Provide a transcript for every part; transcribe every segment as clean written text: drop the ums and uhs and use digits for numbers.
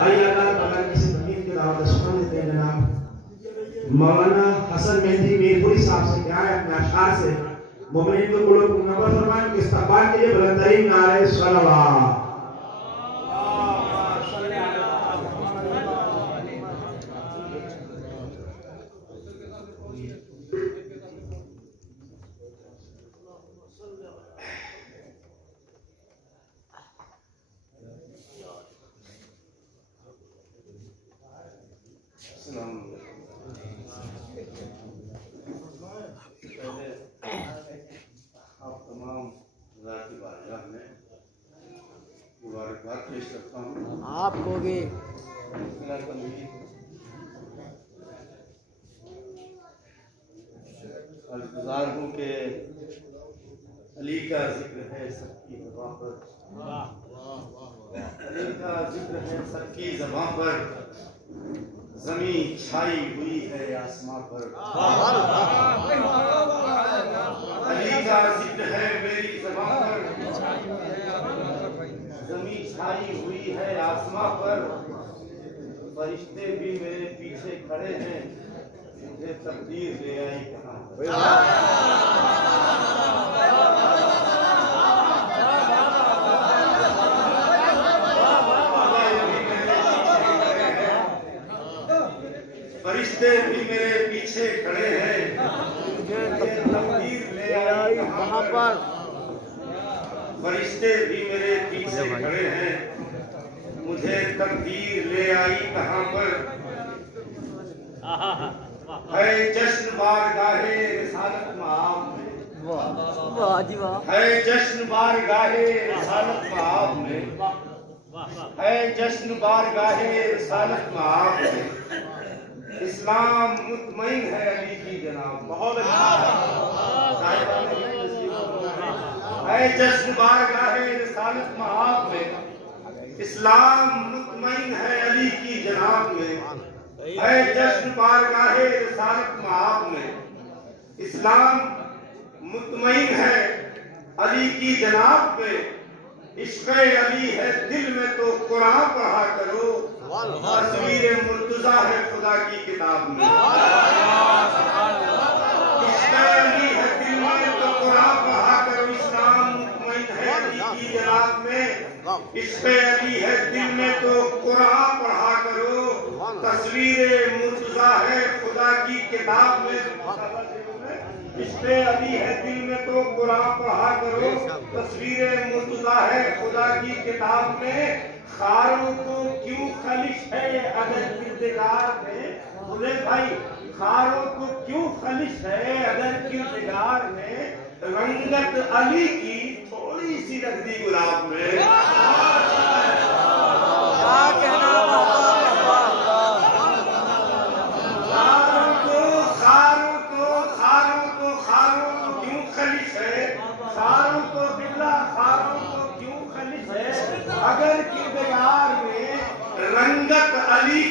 آئیے اللہ تعالیٰ کسی تقریب کے دعوت سنن دیتے ہیں جناب مولانا حسن مہدی میرپوری صاحب سے کیا ہے اپنے اشعار سے مومنین کے قلوب کو نبر فرمائیں کہ استقبال کے لیے بلندرین نعرہ صلوات. آپ تمام ذاتی بارگاہ میں مبارکباد پیش کرتا ہوں. آپ کو بھی گزار ہوں کہ علی کا ذکر ہے سب کی زبان پر. علی کا ذکر ہے سب کی زبان پر. زمین چھائی ہوئی ہے آسمان پر. علی کا ذکر ہے میری زبان پر. زمین چھائی ہوئی ہے آسمان پر. فرشتے بھی میرے پیچھے کھڑے ہیں. مجھے تقدیر لے آئی کہاں فرشتے بھی میرے پیچھے کھڑے ہیں. مجھے تقدیر لے آئی کہاں پر. فرشتے بھی میرے پیچھے کھڑے ہیں. مجھے تقدیر لے آئی کہاں پر. ہے جشن بارگاہ رسالت مآب میں. ہے جشن بارگاہ رسالت مآب میں. ہے جشن بارگاہ رسالت مآب میں. اسلام مطمئن ہے علی کی جناب. بہت ہے جشن بارگاہ رسالت مآب میں. اسلام مطمئن ہے علی کی جناب میں. ہے جشن بارگاہ رسالت مآب میں. اسلام مطمئن ہے علی کی جناب میں. عشق علی ہے دل میں تو قرآن پڑھا کرو. تصویر مرتضیٰ ہے خدا کی کتاب میں. عشق علی ہے دل میں تو قرآن پڑھا کرو. اسلام مطمئن ہے علی کی جناب میں. عشق علی ہے دل میں تو قرآن پڑھا کرو. تصویر مرتضیٰ ہے خدا کی کتاب میں. عشق علی ہے دل میں تو قرآن پڑھا کرو. تصویر مرتضیٰ ہے خدا کی کتاب میں. خاروں کو کیوں خلش ہے اگر کردگار میں. بولے بھائی خاروں کو کیوں خلش ہے اگر کردگار میں. رنگت علی کی تھوڑی سی رکھ دی گلاب میں. اگر کردگار میں رنگت علی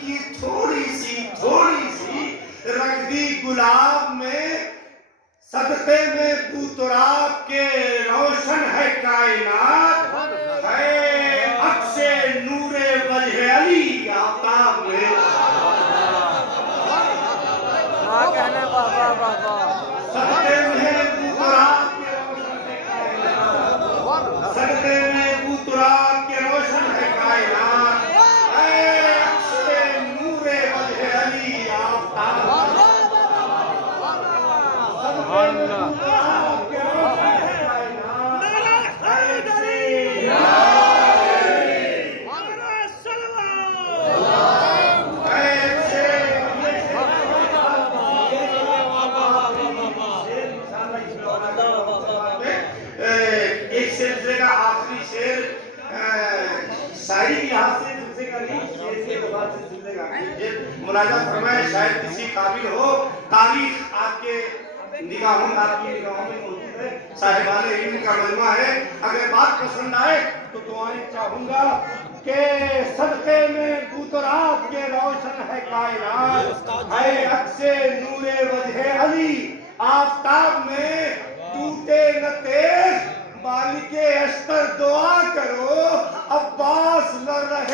کی تھوڑی سی رکھ دی گلاب میں. صدقے میں بوتراب کے روشن ہے کائنات. ہے عکس نور وجہ علی آفتاب میں. صدقے میں بوتراب کے روشن ہے کائنات. صدقے میں بوتراب کے روشن ہے کائنات. اے عکس نور وجہ علی آفتاب. صدقے میں بوتراب کے روشن ہے کائنات. ایک سلسلے کا آخری شعر شاعری کی لحاظ سے سلسلے کا نہیں شعر کے بعد سلسلے کا ملاحظہ فرمائے. شاید کسی قابل ہو. تاریخ آپ کے نگاہوں میں موجود ہے. صاحبان علم کا مجمع ہے. اگر بات پسند آئے تو دعائیں چاہوں گا کہ صدقے میں بوتراب کے روشن ہے کائنات. ہے عکس نور وجہ علی آفتاب میں. ٹوٹے نہ تیز مالک اشتر دعا کرو. عباس نہ رہے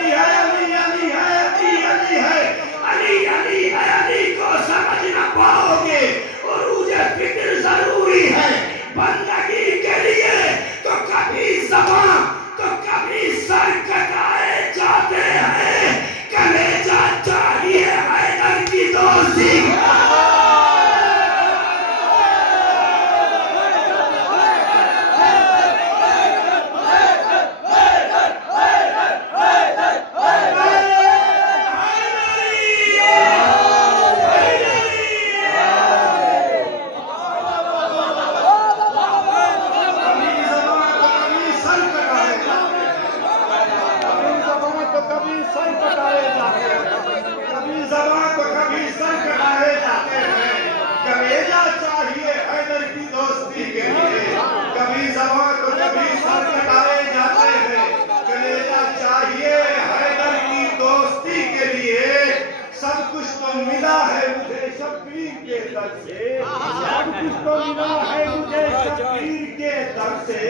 علی ہے، علی علی ہے، علی علی ہے، علی علی ہے، علی کو سمجھ نہ پاؤ گے، عروج فکر ضروری ہے بندگی کے لیے، تو کبھی زبان تو کبھی سر کٹائے جاتے ہیں، کلیجہ چاہیے حیدر کی دوستی۔ ملا ہے مجھے شبیر کے در سے، سب کچھ تو ملا ہے مجھے شبیر کے در سے،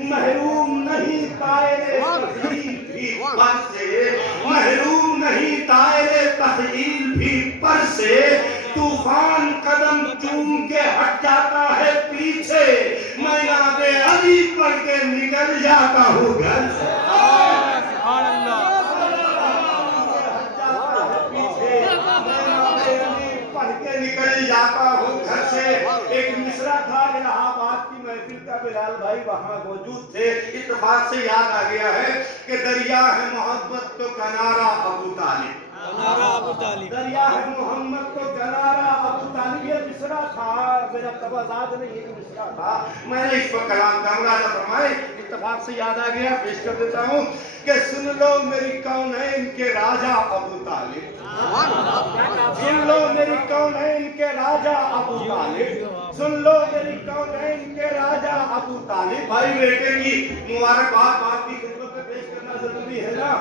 محروم نہیں طائر تخیل بھی پر سے، محروم نہیں طائر تخیل بھی پر سے، طوفان قدم چوم کے ہٹ جاتا ہے پیچھے، میں یاد علی پڑھ کے نکل جاتا ہوں گھر سے۔ نکل جاتا ہوں گھر سے۔ ایک مصرع تھا الہٰباد کی محفل کا، بلال بھائی وہاں موجود تھے، اتفاق سے یاد آ گیا ہے کہ دریا ہے محبت تو کنارہ ابو طالب، دریا ہے محمد تو کنارہ ابو طالب، یہ مصرع تھا، میرا تبادات نہیں یہ مصرع تھا، میں نے اس پر کلام کا مراجعہ فرمائے، اتفاق سے یاد آ گیا، پیش کر دیتا ہوں کہ سن لو میری کونین کے راجہ ابو طالب، سن لو میری کونین کے راجہ ابو طالب، سن لو میری کونین کے راجہ ابو طالب۔ بھائی بیٹے کی مبارکباد بات بھی خدمت میں پیش کرنا ضروری ہے نا۔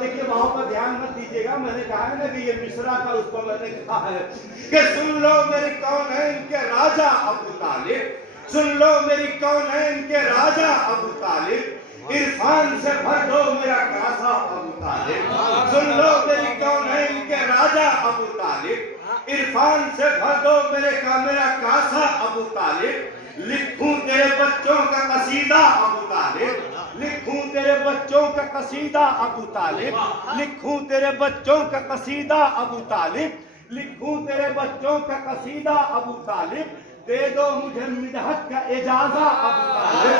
دیکھیے وہاں پر دھیان مت دیجیے گا، میں نے کہا ہے نا کہ یہ مصرع کا، اس کو میں نے کہا ہے کہ سن لو میری کونین کے راجہ ابو طالب، سن لو میری کونین کے راجہ ابو طالب، عرفان سے بھر دو میرا کاسا ابو طالب، سن لو میری کونین کے راجہ ابو طالب، عرفان سے بھر دو میرا کاسا ابو طالب، لکھوں تیرے بچوں کا قصیدہ ابو طالب، لکھوں تیرے بچوں کا قصیدہ ابو طالب، لکھوں تیرے بچوں کا قصیدہ ابو طالب، لکھوں تیرے بچوں کا قصیدہ ابو طالب، دے دو مجھے مدحت کا اجازہ ابو طالب،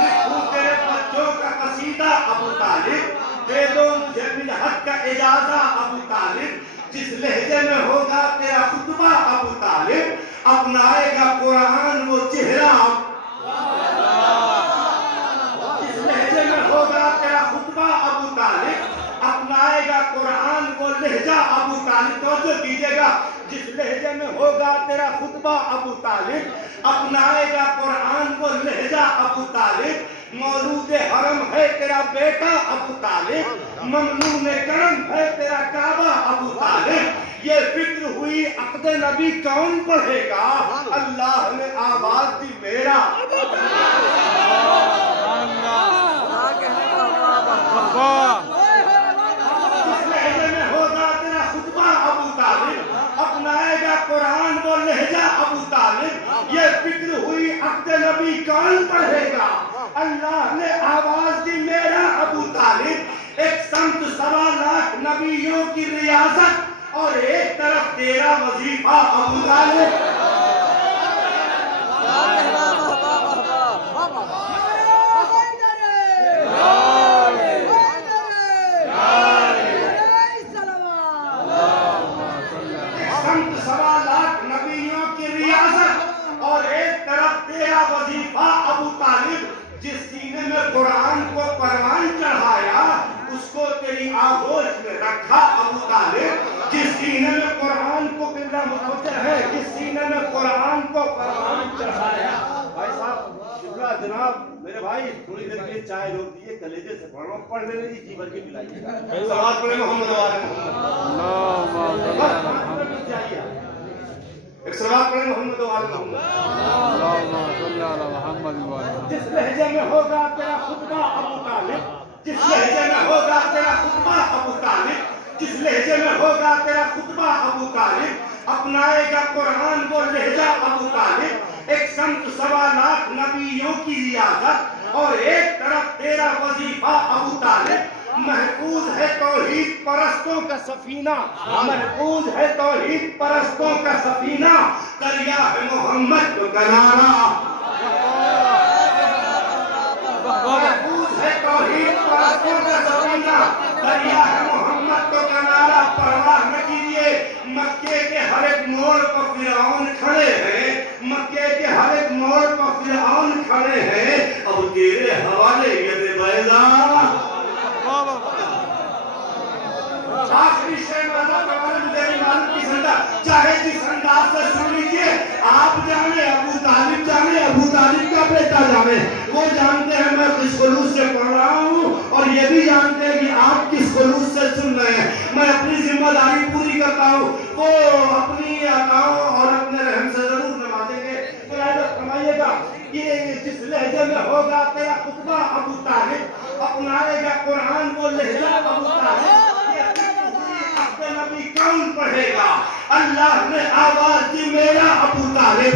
لکھوں تیرے بچوں کا قصیدہ ابو طالب، دے دو مجھے مدحت کا اجازہ ابو طالب، جس لہجے میں ہوگا تیرا خطبہ ابو طالب، اپنائے گا قرآن وہ چہرہ، جس لہجے میں ہوگا تیرا خطبہ ابو طالب، اپنائے گا قرآن وہ لہجہ ابو طالب، توجہ کیجئے گا، جس لہجے میں ہوگا تیرا خطبہ ابو طالب، اپنائے گا قرآن وہ لہجہ ابو طالب، مولود حرم ہے تیرا بیٹا ابو طالب، ممنون کرم ہے تیرا کعبہ ابو طالب، یہ فکر ہوئی عقد نبی کون پڑھے گا، اللہ نے آواز دی میرا، جس لہجے میں ہوگا تیرا خطبہ ابو طالب، اپنائے گا قرآن وہ لہجہ ابو طالب، یہ فکر ہوئی عقد نبی کون پڑھے گا، اللہ نے آواز دی میرا ابو طالب، ایک سمت 1.25 لاکھ نبیوں کی ریاست اور ایک طرف تیرا وظیفہ ابو طالب۔ سمت 1.25 لاکھ نبیوں کی ریاست اور ایک طرف تیرا وظیفہ ابو طالب، جس سینے میں قرآن کو پروان چڑھایا اس کو تیری آغوش میں رکھا ابو طالب، جس سینے میں قرآن کو قبلہ متوجہ ہے، جس سینے میں قرآن کو پروان چڑھایا۔ بھائی صاحب شکرہ جناب، میرے بھائی تھوڑی دیر کے چائے روک دیئے، کلیجے سے پڑھو، پڑھ لینے جی بھر کے پلائیے گا، صلوات پڑھیں محمد وآل محمد، ایک صلوات پڑھیں محمد وآل محمد۔ جس لہجے میں ہوگا تیرا خطبہ ابو طالب، جس لہجے میں ہوگا تیرا خطبہ ابو طالب، جس لہجے میں ہوگا تیرا خطبہ ابو طالب، اپنائے گا قرآن وہ لہجہ ابو طالب، ایک سمت 1.25 نبیوں کی ریاست اور ایک طرف تیرا وظیفہ ابو طالب۔ محفوظ ہے توحید پرستوں کا سفینہ، محفوظ ہے توحید پرستوں کا سفینہ، دریا ہے محمد تو کنارہ، محفوظ ہے توحید پرستوں کا سفینہ، دریا ہے محمد تو کنارہ۔ پرواہ نہ کیجیے، مکے کے ہر ایک موڑ پر فرعون کھڑے ہیں، مکے کے ہر ایک موڑ پر فرعون کھڑے ہیں، اب تیرے حوالے ید بیضا۔ آخری شے میری معلوم کی سندہ چاہے جس انداز سے سن لیجئے، آپ جانے ابو طالب جانے، ابو طالب کا بیٹا جانے، وہ جانتے ہیں میں کس خلوص سے پڑھ رہا ہوں اور یہ بھی جانتے ہیں کہ آپ کس خلوص سے سن رہے ہیں۔ میں اپنی ذمہ داری پوری کرتا ہوں، وہ اپنی عطاؤں اور اپنے رحم سے ضرور نوازیں گے۔ قرآن فرمائیے گا کہ جس لہجے میں ہوگا تیرا خطبہ ابو طالب، اپنائے گا قرآن وہ لہجہ ابو طالب۔ نبی کون پڑھے گا؟ اللہ نے آواز دی میرا ابو طالب،